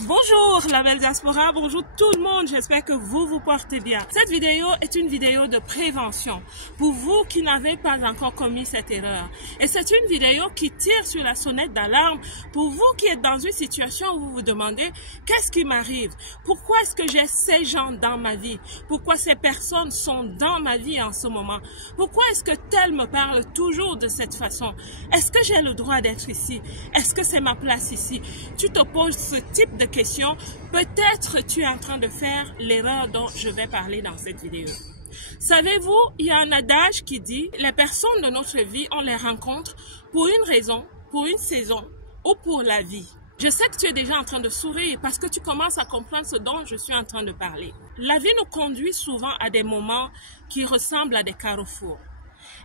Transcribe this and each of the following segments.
Bonjour la belle diaspora, bonjour tout le monde, j'espère que vous vous portez bien. Cette vidéo est une vidéo de prévention pour vous qui n'avez pas encore commis cette erreur. Et c'est une vidéo qui tire sur la sonnette d'alarme pour vous qui êtes dans une situation où vous vous demandez qu'est-ce qui m'arrive? Pourquoi est-ce que j'ai ces gens dans ma vie? Pourquoi ces personnes sont dans ma vie en ce moment? Pourquoi est-ce que tel me parle toujours de cette façon? Est-ce que j'ai le droit d'être ici? Est-ce que c'est ma place ici? Tu te poses ce type de questions, peut-être tu es en train de faire l'erreur dont je vais parler dans cette vidéo. Savez-vous, il y a un adage qui dit les personnes de notre vie, on les rencontre pour une raison, pour une saison ou pour la vie. Je sais que tu es déjà en train de sourire parce que tu commences à comprendre ce dont je suis en train de parler. La vie nous conduit souvent à des moments qui ressemblent à des carrefours.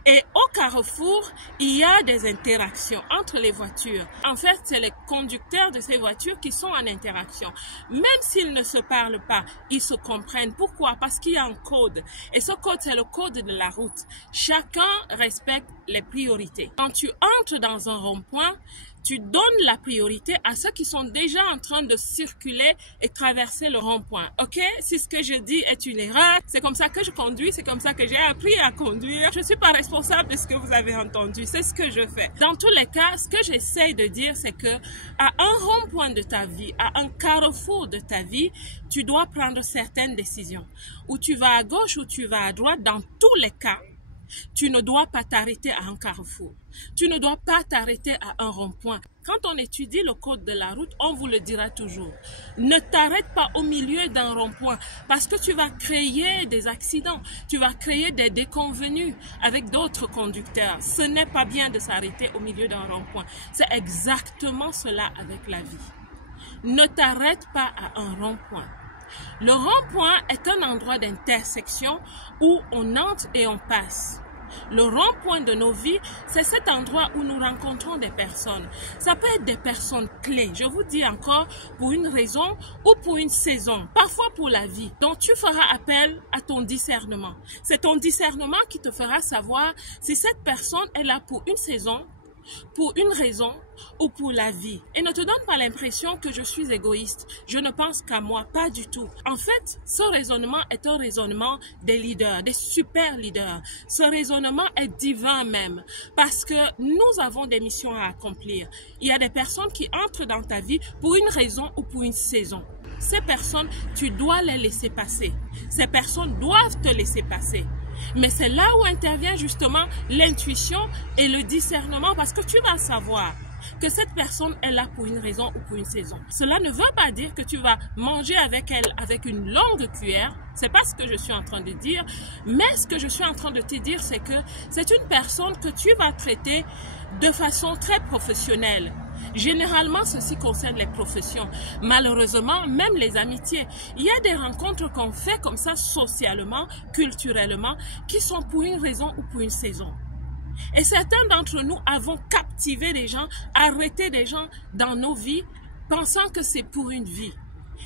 Et au carrefour, il y a des interactions entre les voitures. En fait, c'est les conducteurs de ces voitures qui sont en interaction. Même s'ils ne se parlent pas, ils se comprennent. Pourquoi? Parce qu'il y a un code. Et ce code, c'est le code de la route. Chacun respecte les priorités. Quand tu entres dans un rond-point, tu donnes la priorité à ceux qui sont déjà en train de circuler et traverser le rond-point. Ok? Si ce que je dis est une erreur, c'est comme ça que je conduis, c'est comme ça que j'ai appris à conduire. Je ne suis pas responsable de ce que vous avez entendu, c'est ce que je fais. Dans tous les cas, ce que j'essaye de dire, c'est que à un rond-point de ta vie, à un carrefour de ta vie, tu dois prendre certaines décisions. Ou tu vas à gauche ou tu vas à droite, dans tous les cas, tu ne dois pas t'arrêter à un carrefour. Tu ne dois pas t'arrêter à un rond-point. Quand on étudie le code de la route, on vous le dira toujours. Ne t'arrête pas au milieu d'un rond-point parce que tu vas créer des accidents. Tu vas créer des déconvenus avec d'autres conducteurs. Ce n'est pas bien de s'arrêter au milieu d'un rond-point. C'est exactement cela avec la vie. Ne t'arrête pas à un rond-point. Le rond-point est un endroit d'intersection où on entre et on passe. Le rond-point de nos vies, c'est cet endroit où nous rencontrons des personnes. Ça peut être des personnes clés, je vous dis encore, pour une raison ou pour une saison, parfois pour la vie. Donc tu feras appel à ton discernement. C'est ton discernement qui te fera savoir si cette personne est là pour une saison, pour une raison ou pour la vie. Et ne te donne pas l'impression que je suis égoïste. Je ne pense qu'à moi, pas du tout. En fait, ce raisonnement est un raisonnement des leaders, des super leaders. Ce raisonnement est divin même parce que nous avons des missions à accomplir. Il y a des personnes qui entrent dans ta vie pour une raison ou pour une saison. Ces personnes, tu dois les laisser passer. Ces personnes doivent te laisser passer. Mais c'est là où intervient justement l'intuition et le discernement parce que tu vas savoir que cette personne est là pour une raison ou pour une saison. Cela ne veut pas dire que tu vas manger avec elle avec une longue cuillère. C'est pas ce que je suis en train de dire. Mais ce que je suis en train de te dire, c'est que c'est une personne que tu vas traiter de façon très professionnelle. Généralement, ceci concerne les professions. Malheureusement, même les amitiés. Il y a des rencontres qu'on fait comme ça socialement, culturellement, qui sont pour une raison ou pour une saison. Et certains d'entre nous avons captivé des gens, arrêté des gens dans nos vies, pensant que c'est pour une vie.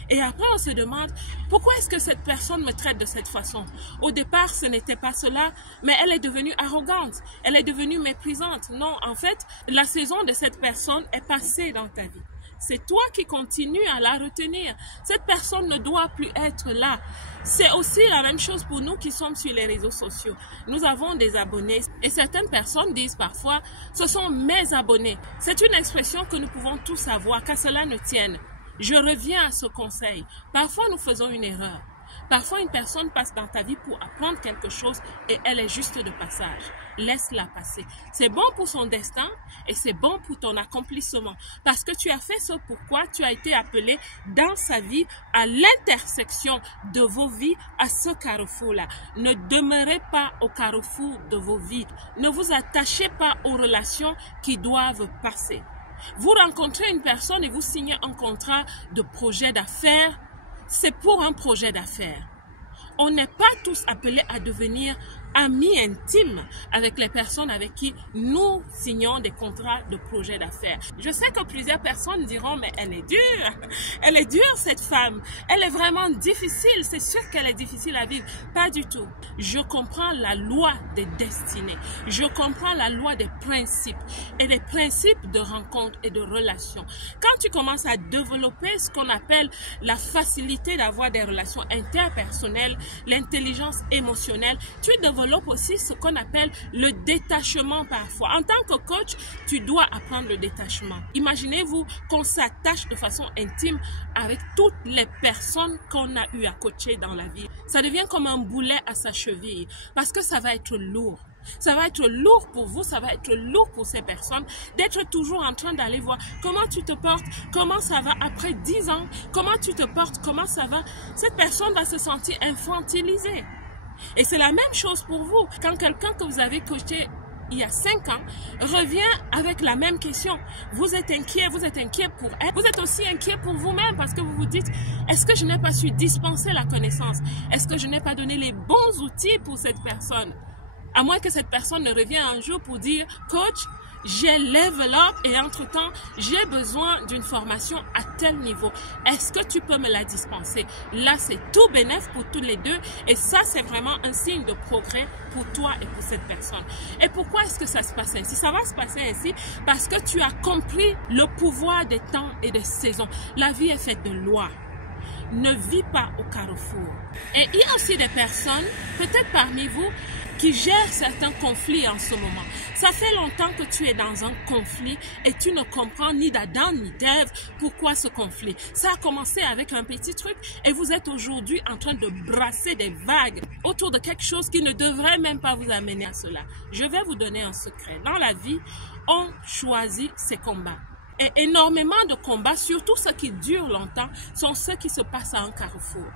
Et après, on se demande, pourquoi est-ce que cette personne me traite de cette façon? Au départ, ce n'était pas cela, mais elle est devenue arrogante, elle est devenue méprisante. Non, en fait, la saison de cette personne est passée dans ta vie. C'est toi qui continues à la retenir. Cette personne ne doit plus être là. C'est aussi la même chose pour nous qui sommes sur les réseaux sociaux. Nous avons des abonnés et certaines personnes disent parfois « ce sont mes abonnés ». C'est une expression que nous pouvons tous avoir, qu'à cela ne tienne. Je reviens à ce conseil. Parfois, nous faisons une erreur. Parfois, une personne passe dans ta vie pour apprendre quelque chose et elle est juste de passage. Laisse-la passer. C'est bon pour son destin et c'est bon pour ton accomplissement. Parce que tu as fait ce pourquoi tu as été appelé dans sa vie à l'intersection de vos vies, à ce carrefour-là. Ne demeurez pas au carrefour de vos vies. Ne vous attachez pas aux relations qui doivent passer. Vous rencontrez une personne et vous signez un contrat de projet d'affaires. C'est pour un projet d'affaires. On n'est pas tous appelés à devenir amis intimes avec les personnes avec qui nous signons des contrats de projet d'affaires. Je sais que plusieurs personnes diront, mais elle est dure cette femme, elle est vraiment difficile, c'est sûr qu'elle est difficile à vivre. Pas du tout. Je comprends la loi des destinées, je comprends la loi des principes et des principes de rencontre et de relation. Quand tu commences à développer ce qu'on appelle la facilité d'avoir des relations interpersonnelles, l'intelligence émotionnelle, tu développes aussi ce qu'on appelle le détachement parfois. En tant que coach, tu dois apprendre le détachement. Imaginez-vous qu'on s'attache de façon intime avec toutes les personnes qu'on a eu à coacher dans la vie. Ça devient comme un boulet à sa cheville parce que ça va être lourd. Ça va être lourd pour vous, ça va être lourd pour ces personnes d'être toujours en train d'aller voir comment tu te portes, comment ça va après 10 ans, comment tu te portes, comment ça va. Cette personne va se sentir infantilisée. Et c'est la même chose pour vous. Quand quelqu'un que vous avez coaché il y a 5 ans revient avec la même question, vous êtes inquiet pour elle. Vous êtes aussi inquiet pour vous-même parce que vous vous dites, est-ce que je n'ai pas su dispenser la connaissance? Est-ce que je n'ai pas donné les bons outils pour cette personne? À moins que cette personne ne revienne un jour pour dire, coach, j'ai level up et entre-temps, j'ai besoin d'une formation à tel niveau. Est-ce que tu peux me la dispenser? Là, c'est tout bénef pour tous les deux et ça, c'est vraiment un signe de progrès pour toi et pour cette personne. Et pourquoi est-ce que ça se passe ainsi? Ça va se passer ainsi parce que tu as compris le pouvoir des temps et des saisons. La vie est faite de lois. Ne vis pas au carrefour. Et il y a aussi des personnes, peut-être parmi vous, qui gèrent certains conflits en ce moment. Ça fait longtemps que tu es dans un conflit et tu ne comprends ni d'Adam ni d'Ève pourquoi ce conflit. Ça a commencé avec un petit truc et vous êtes aujourd'hui en train de brasser des vagues autour de quelque chose qui ne devrait même pas vous amener à cela. Je vais vous donner un secret. Dans la vie, on choisit ses combats. Et énormément de combats, surtout ceux qui durent longtemps, sont ceux qui se passent à un carrefour.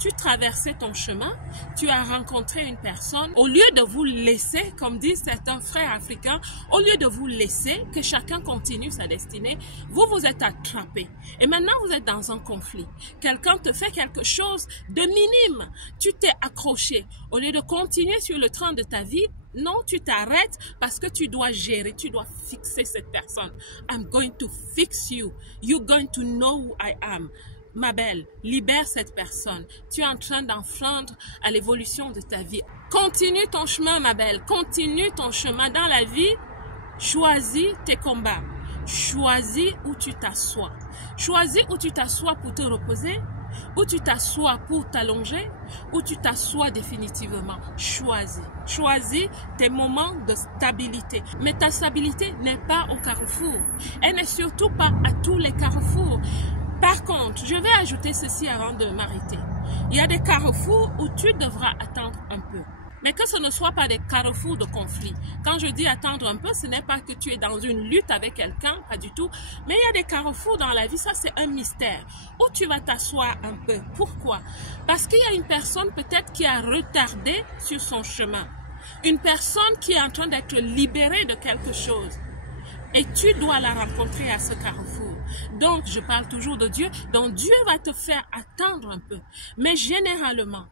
Tu traversais ton chemin, tu as rencontré une personne, au lieu de vous laisser, comme disent certains frères africains, au lieu de vous laisser, que chacun continue sa destinée, vous vous êtes attrapés. Et maintenant, vous êtes dans un conflit. Quelqu'un te fait quelque chose de minime. Tu t'es accroché. Au lieu de continuer sur le train de ta vie, non, tu t'arrêtes parce que tu dois gérer, tu dois fixer cette personne. I'm going to fix you. You're going to know who I am. Ma belle, libère cette personne. Tu es en train d'enfreindre à l'évolution de ta vie. Continue ton chemin, ma belle. Continue ton chemin dans la vie. Choisis tes combats. Choisis où tu t'assois. Choisis où tu t'assois pour te reposer, où tu t'assois pour t'allonger, où tu t'assois définitivement. Choisis. Choisis tes moments de stabilité. Mais ta stabilité n'est pas au carrefour. Elle n'est surtout pas à tous les carrefours. Par contre, je vais ajouter ceci avant de m'arrêter. Il y a des carrefours où tu devras attendre un peu. Mais que ce ne soit pas des carrefours de conflit. Quand je dis attendre un peu, ce n'est pas que tu es dans une lutte avec quelqu'un, pas du tout. Mais il y a des carrefours dans la vie, ça c'est un mystère. Où tu vas t'asseoir un peu. Pourquoi? Parce qu'il y a une personne peut-être qui a retardé sur son chemin. Une personne qui est en train d'être libérée de quelque chose. Et tu dois la rencontrer à ce carrefour. Donc, je parle toujours de Dieu. Donc, Dieu va te faire attendre un peu. Mais généralement,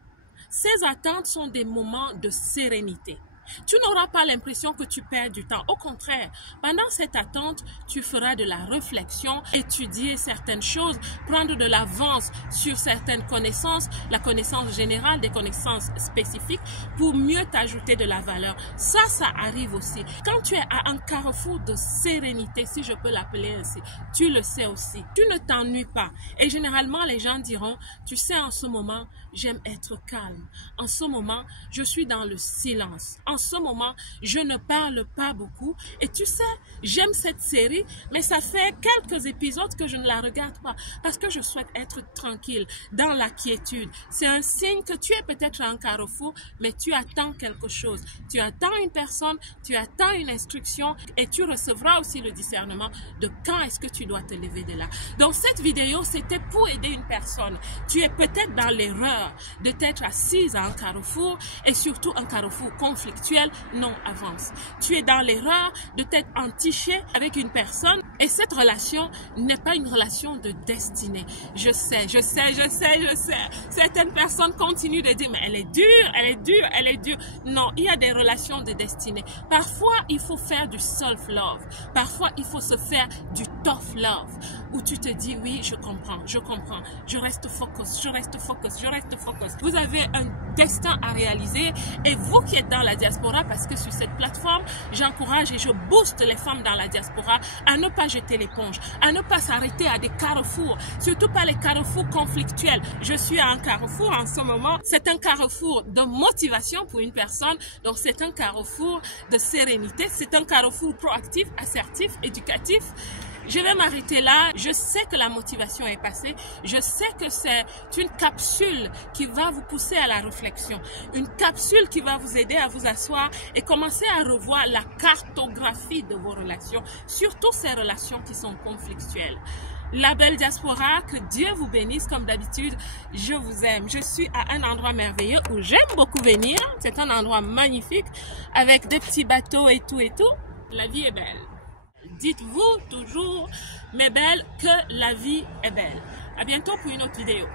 ces attentes sont des moments de sérénité. Tu n'auras pas l'impression que tu perds du temps. Au contraire, pendant cette attente, tu feras de la réflexion, étudier certaines choses, prendre de l'avance sur certaines connaissances, la connaissance générale, des connaissances spécifiques, pour mieux t'ajouter de la valeur. Ça arrive aussi. Quand tu es à un carrefour de sérénité, si je peux l'appeler ainsi, tu le sais aussi. Tu ne t'ennuies pas. Et généralement, les gens diront, tu sais, en ce moment, j'aime être calme. En ce moment, je suis dans le silence. En ce moment, je ne parle pas beaucoup. Et tu sais, j'aime cette série, mais ça fait quelques épisodes que je ne la regarde pas parce que je souhaite être tranquille, dans la quiétude. C'est un signe que tu es peut-être à un carrefour, mais tu attends quelque chose. Tu attends une personne, tu attends une instruction et tu recevras aussi le discernement de quand est-ce que tu dois te lever de là. Donc, cette vidéo, c'était pour aider une personne. Tu es peut-être dans l'erreur de t'être assise à un carrefour et surtout un carrefour conflictuel. conflictuel, non, avance. Tu es dans l'erreur de t'être entiché avec une personne et cette relation n'est pas une relation de destinée. Je sais. Certaines personnes continuent de dire, mais elle est dure. Non, il y a des relations de destinée. Parfois, il faut faire du self-love. Parfois, il faut se faire du tough love, où tu te dis, oui, je comprends, je reste focus. Vous avez un destin à réaliser et vous qui êtes dans la diaspora, parce que sur cette plateforme, j'encourage et je booste les femmes dans la diaspora à ne pas jeter l'éponge, à ne pas s'arrêter à des carrefours, surtout pas les carrefours conflictuels. Je suis à un carrefour en ce moment, c'est un carrefour de motivation pour une personne, donc c'est un carrefour de sérénité, c'est un carrefour proactif, assertif, éducatif. Je vais m'arrêter là. Je sais que la motivation est passée. Je sais que c'est une capsule qui va vous pousser à la réflexion. Une capsule qui va vous aider à vous asseoir et commencer à revoir la cartographie de vos relations, surtout ces relations qui sont conflictuelles. La belle diaspora, que Dieu vous bénisse comme d'habitude. Je vous aime. Je suis à un endroit merveilleux où j'aime beaucoup venir. C'est un endroit magnifique avec des petits bateaux et tout. La vie est belle. Dites-vous toujours, mes belles, que la vie est belle. À bientôt pour une autre vidéo.